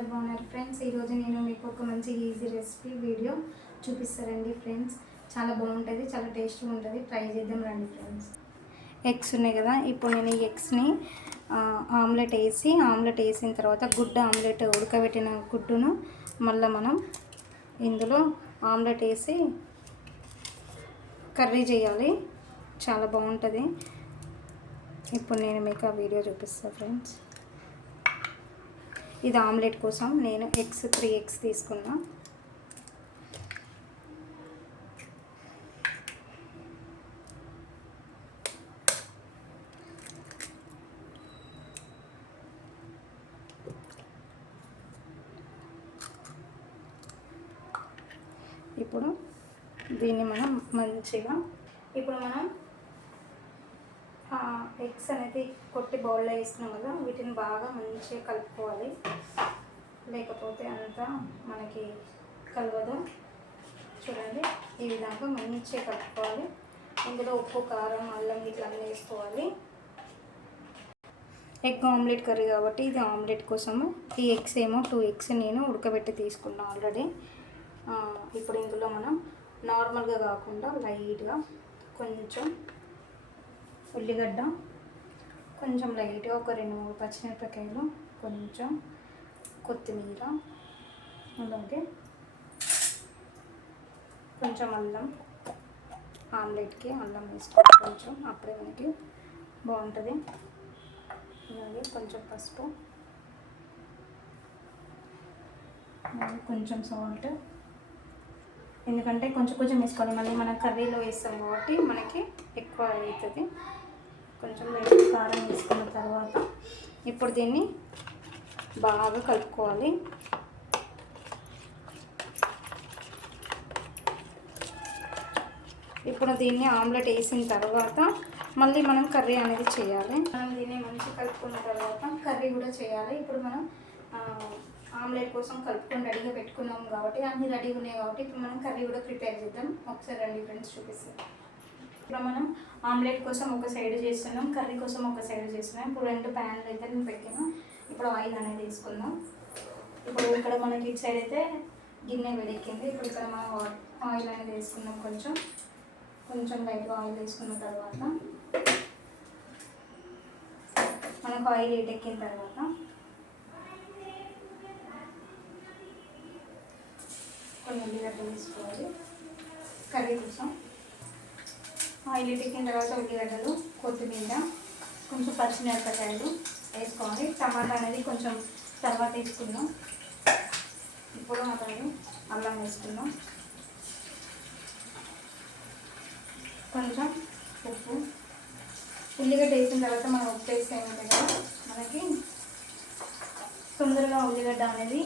అందరు బాగున్నారు ఫ్రెండ్స్. ఈరోజు నేను మీకు ఒక మంచి ఈజీ రెసిపీ వీడియో చూపిస్తారండి ఫ్రెండ్స్. చాలా బాగుంటుంది, చాలా టేస్టీగా ఉంటుంది. ట్రై చేద్దాం రండి ఫ్రెండ్స్. ఎగ్స్ ఉన్నాయి కదా, ఇప్పుడు నేను ఈ ఎగ్స్ని ఆమ్లెట్ వేసిన తర్వాత గుడ్డు ఆమ్లెట్ ఉడకబెట్టిన గుడ్డును మళ్ళీ మనం ఇందులో ఆమ్లెట్ వేసి కర్రీ చేయాలి. చాలా బాగుంటుంది. ఇప్పుడు నేను మీకు ఆ వీడియో చూపిస్తాను ఫ్రెండ్స్. ఇది ఆమ్లెట్ కోసం నేను 3 ఎగ్స్ తీసుకున్నా. ఇప్పుడు దీన్ని మనం మంచిగా ఎగ్స్ అనేది కొట్టి బౌల్లో వేసుకున్నాం కదా, వీటిని బాగా మంచిగా కలుపుకోవాలి. లేకపోతే అంతా మనకి కలవదు. చూడండి, ఈ విధంగా మంచిగా కలుపుకోవాలి. ఇందులో ఉప్పు, కారం, అల్లం ఇట్లా అన్నీ వేసుకోవాలి. ఎగ్ ఆమ్లెట్ కర్రీ కాబట్టి ఇది ఆమ్లెట్ కోసము. ఈ ఎగ్స్ ఏమో 2 ఎగ్స్ నేను ఉడకబెట్టి తీసుకున్నాను ఆల్రెడీ. ఇప్పుడు ఇందులో మనం నార్మల్గా కాకుండా లైట్గా కొంచెం ఉల్లిగడ్డ, కొంచెం లైట్గా ఒక 2-3 పచ్చిమిరపకాయలు, కొంచెం కొత్తిమీర, అలాగే కొంచెం అల్లం. ఆమ్లెట్కి అల్లం వేసుకోవాలి కొంచెం, అప్పుడే మనకి బాగుంటుంది. అలాగే కొంచెం పసుపు, కొంచెం సాల్ట్. ఎందుకంటే కొంచెం వేసుకోవాలి, మళ్ళీ మనం కర్రీలో వేస్తాం కాబట్టి మనకి ఎక్కువ అవుతుంది. కొంచెం లైట్ కారం వేసుకున్న తర్వాత ఇప్పుడు దీన్ని బాగా కలుపుకోవాలి. ఇప్పుడు దీన్ని ఆమ్లెట్ వేసిన తర్వాత మళ్ళీ మనం కర్రీ అనేది చేయాలి. మనం దీన్ని మంచిగా కలుపుకున్న తర్వాత కర్రీ కూడా చేయాలి. ఇప్పుడు మనం ఆమ్లెట్ కోసం కలుపుకొని రెడీగా పెట్టుకున్నాం కాబట్టి అన్నీ రెడీగా ఉన్నాయి కాబట్టి ఇప్పుడు మనం కర్రీ కూడా ప్రిపేర్ చేద్దాం. ఒకసారి రండి ఫ్రెండ్స్, చూపిస్తాం. ఇప్పుడు మనం ఆమ్లెట్ కోసం ఒక సైడ్ చేస్తున్నాం, కర్రీ కోసం ఒక సైడ్ చేస్తున్నాం. ఇప్పుడు 2 ప్యాన్లు అయితే నేను పెట్టాను. ఇప్పుడు ఆయిల్ అనేది వేసుకుందాం. ఇప్పుడు ఇక్కడ మనకి ఇటు సైడ్ అయితే గిన్నె వేడెక్కింది. ఇప్పుడు ఇక్కడ మనం ఆయిల్ అనేది వేసుకున్నాం. కొంచెం లైట్గా ఆయిల్ వేసుకున్న తర్వాత మనకు ఆయిల్ వేడెక్కిన తర్వాత కొన్ని ఉల్లిగడ్డలు వేసుకోవాలి కర్రీ కోసం. ఆయిల్ ఎక్కిన తర్వాత ఉల్లిగడ్డలు, కొత్తిమీర, కొంచెం పచ్చిమిరపకాయలు వేసుకోవాలి. టమాటా అనేది కొంచెం తర్వాత వేసుకుందాం. ఇప్పుడు అలాగే అల్లం వేసుకుందాం. కొంచెం ఉప్పు. ఉల్లిగడ్డ వేసిన తర్వాత మనం ఉప్పు వేస్తే ఏమంటే కదా మనకి తొందరగా ఉల్లిగడ్డ అనేది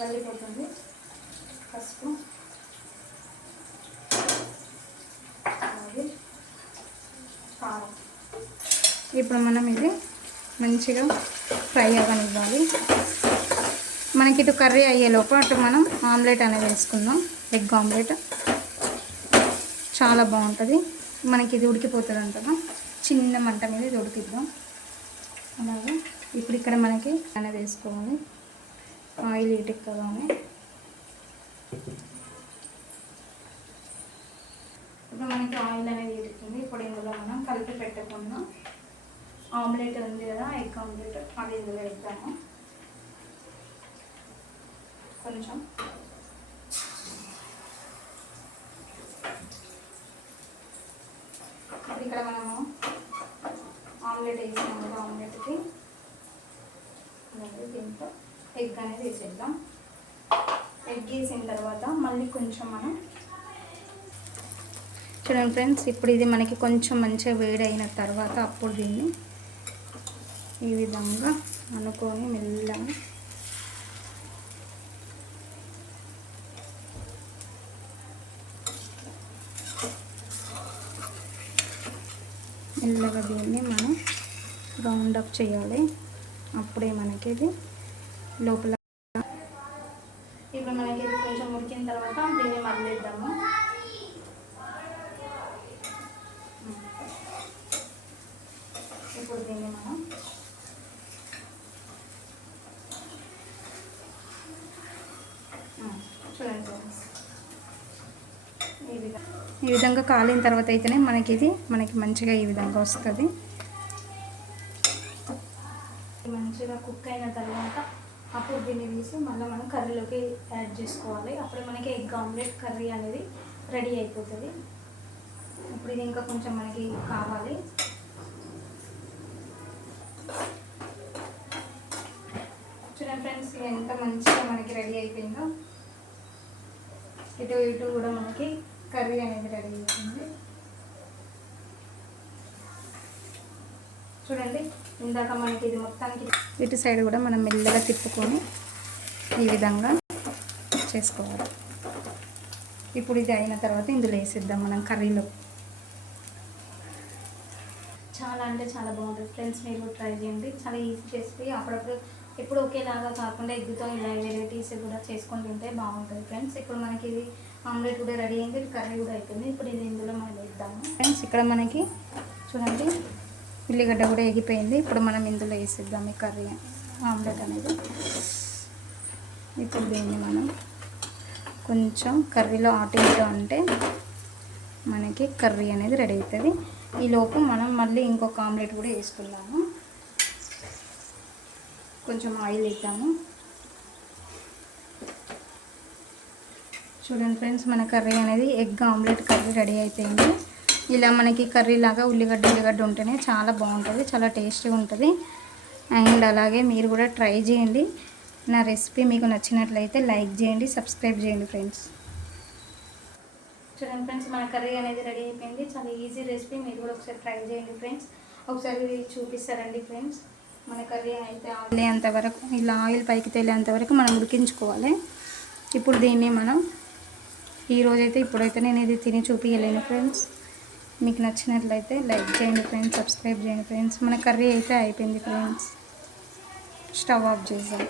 వల్లిపోతుంది. పసుపు, కారం. ఇప్పుడు మనం ఇది మంచిగా ఫ్రై అవ్వనివ్వాలి. మనకి ఇటు కర్రీ అయ్యేలోపు అటు మనం ఆమ్లెట్ అనేది వేసుకుందాం. ఎగ్ ఆమ్లెట్ చాలా బాగుంటుంది. మనకి ఇది ఉడికిపోతుంది అంటగా, చిన్న మంట మీద ఇది ఉడికిద్దాం. అలాగే ఇప్పుడు ఇక్కడ మనకి అనేది వేసుకోవాలి. ఆయిల్ ఎక్కగానే ఇప్పుడు మనకి ఆయిల్ అనేది ఎడుతుంది. ఇప్పుడు ఇందులో మనం కలిపి పెట్టుకున్న ఆమ్లెట్ ఉంది కదా, ఎగ్ ఆమ్లెట్, అది ఇందులో వేద్దాము. కొంచెం ఇప్పుడు ఇక్కడ మనము ఆమ్లెట్ వేసాము. ఆమ్లెట్కి అలాగే దీంట్లో ఎగ్ అనేది వేసేద్దాం. ఎగ్ వేసిన తర్వాత మళ్ళీ కొంచెం మనం చూడండి ఫ్రెండ్స్, ఇప్పుడు ఇది మనకి కొంచెం మంచిగా వేడైన తర్వాత అప్పుడు దీన్ని ఈ విధంగా అనుకొని మెల్లగా దీన్ని మనం రౌండ్ అప్ చేయాలి. అప్పుడే మనకి ఇది లోపల. ఇప్పుడు మనకి ఇది కొంచెం ఉడికిన తర్వాత దీన్ని మళ్ళిద్దాము. ఇప్పుడు దీన్ని మనం చూడండి ఈ విధంగా కాలిన తర్వాత అయితేనే మనకి మంచిగా ఈ విధంగా వస్తుంది. మంచిగా కుక్ అయిన తర్వాత అప్పుడు దీన్ని తీసి మళ్ళీ మనం కర్రీలోకి యాడ్ చేసుకోవాలి. అప్పుడు మనకి ఎగ్ ఆమ్లెట్ కర్రీ అనేది రెడీ అయిపోతుంది. ఇప్పుడు ఇది ఇంకా కొంచెం మనకి కావాలి. చూడండి ఫ్రెండ్స్, ఎంత మంచిగా మనకి రెడీ అయిపోయిందో. ఇటు కూడా మనకి కర్రీ అనేది రెడీ అవుతుంది. చూడండి, ఇందాక మనకి ఇది మొత్తానికి ఇటు సైడ్ కూడా మనం మెల్లగా తిప్పుకొని ఈ విధంగా చేసుకోవాలి. ఇప్పుడు ఇది అయిన తర్వాత ఇందులో వేసిద్దాం మనం కర్రీలో. చాలా అంటే చాలా బాగుంటుంది ఫ్రెండ్స్, మీరు ట్రై చేయండి. చాలా ఈజీ రెసిపీ. అప్పుడప్పుడు ఎప్పుడు ఒకేలాగా కాకుండా ఎగ్గుతో ఇలా వెరైటీస్ కూడా చేసుకొని తింటే బాగుంటుంది ఫ్రెండ్స్. ఇప్పుడు మనకి ఇది ఆమ్లెట్ కూడా రెడీ అయింది, కర్రీ కూడా అయిపోయింది. ఇప్పుడు ఇది ఇందులో మనం వేద్దాము ఫ్రెండ్స్. ఇక్కడ మనకి చూడండి ఉల్లిగడ్డ కూడా ఎగిపోయింది. ఇప్పుడు మనం ఇందులో వేసిద్దాం ఈ కర్రీ ఆమ్లెట్ అనేది. ఇప్పుడు దీన్ని మనం కొంచెం కర్రీలో ఆటింగ్గా ఉంటే మనకి కర్రీ అనేది రెడీ అవుతుంది. ఈలోపు మనం మళ్ళీ ఇంకొక ఆమ్లెట్ కూడా వేసుకున్నాము. కొంచెం ఆయిల్ వేద్దాము. చూడండి ఫ్రెండ్స్, మన కర్రీ అనేది ఎగ్ ఆమ్లెట్ కర్రీ రెడీ అయిపోయింది. ఇలా మనకి కర్రీ లాగా ఉల్లిగడ్డ ఉంటేనే చాలా బాగుంటుంది, చాలా టేస్టీగా ఉంటుంది. అండ్ అలాగే మీరు కూడా ట్రై చేయండి. నా రెసిపీ మీకు నచ్చినట్లయితే లైక్ చేయండి, సబ్స్క్రైబ్ చేయండి ఫ్రెండ్స్. చూడండి ఫ్రెండ్స్, మన కర్రీ అనేది రెడీ అయిపోయింది. చాలా ఈజీ రెసిపీ, మీరు కూడా ఒకసారి ట్రై చేయండి ఫ్రెండ్స్. ఒకసారి చూపిస్తారండి ఫ్రెండ్స్. మన కర్రీ అయితే అంతవరకు ఇలా ఆయిల్ పైకి తేలేంతవరకు మనం ఉడికించుకోవాలి. ఇప్పుడు దీన్ని మనం ఇప్పుడైతే నేను ఇది తిని చూపించలేను ఫ్రెండ్స్. మీకు నచ్చినట్లయితే లైక్ చేయండి ఫ్రెండ్స్, సబ్స్క్రైబ్ చేయండి ఫ్రెండ్స్. మన కర్రీ అయితే అయిపోయింది ఫ్రెండ్స్. స్టవ్ ఆఫ్ చేద్దాం.